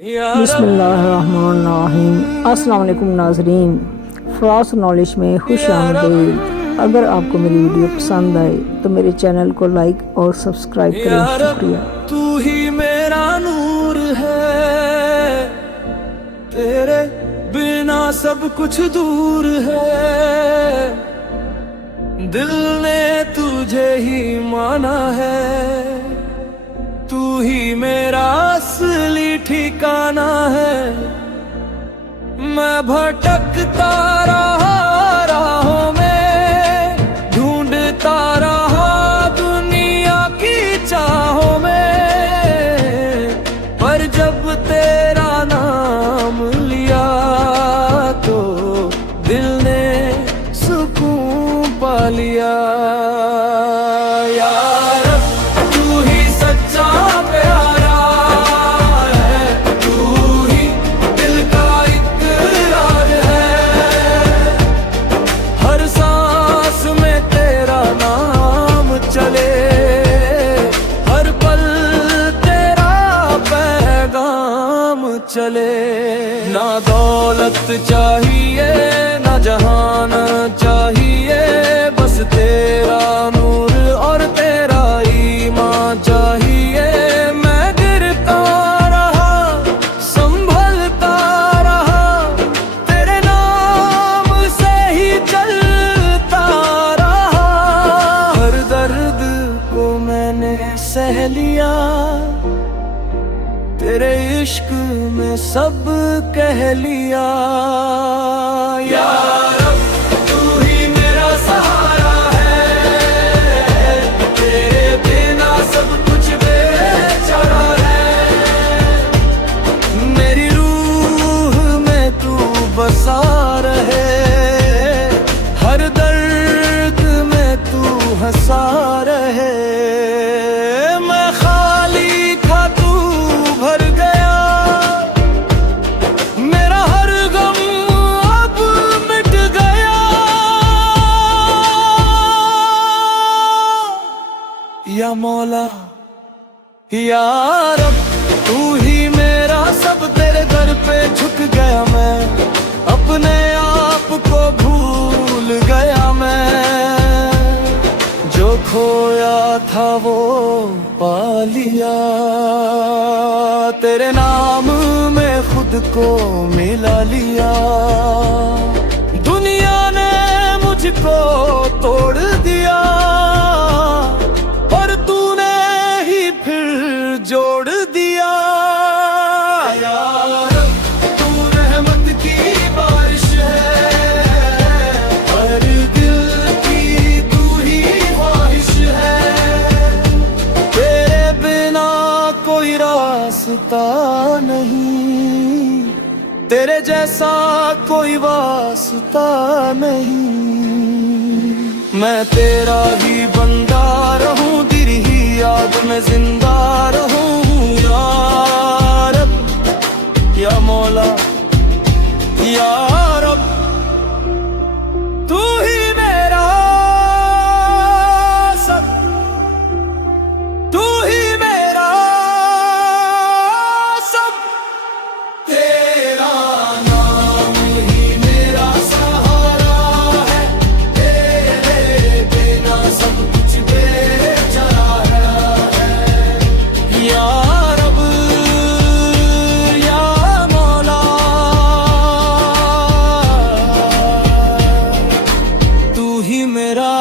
बिस्मिल्लाहिर्रहमानिर्रहीम। अस्सलाम वालेकुम नाज़रीन, फ़रास नॉलेज में खुश आमदीद। अगर आपको मेरी वीडियो पसंद आए तो मेरे चैनल को लाइक और सब्सक्राइब करें। शुक्रिया। तू ही मेरा नूर है, तेरे बिना सब कुछ दूर है। दिल ने तुझे ही माना है, तू ही मेरा असली ठिकाना है। मैं भटकता रहा राहों में, ढूंढता रहा दुनिया की चाहों में। पर जब तेरा नाम लिया तो दिल ने सुकून पा लिया। चले ना दौलत चाहिए ना जहान चाहिए, बस तेरा नूर और तेरा ईमान चाहिए। मैं गिरता रहा संभलता रहा, तेरे नाम से ही चलता रहा। हर दर्द को मैंने सह लिया, तेरे इश्क में सब कह लिया। या रब तू ही मेरा सहारा है, तेरे बिना सब कुछ बेचारा है। मेरी रूह में तू बसा रहे, हर दर्द में तू हंसा रहे। या मौला या रब तू ही मेरा सब, तेरे दर पे झुक गया मैं। अपने आप को भूल गया मैं, जो खोया था वो पा लिया। तेरे नाम में खुद को मिला लिया। दुनिया ने मुझको तोड़ दिया, जोड़ दिया। यार तू रहमत की बारिश है, हर दिल की तू ही ख्वाहिश है। तेरे बिना कोई रास्ता नहीं, तेरे जैसा कोई वास्ता नहीं। मैं तेरा ही बंदा रहूं, तेरी ही याद में जिंदा रहूं। या रब या मौला या रब तू ही मेरा सब, तू ही मेरा सब। तेरा नाम ही मेरा सहारा है, तेरे बिना सब कुछ बेचारा है। या रब या मौला तू ही मेरा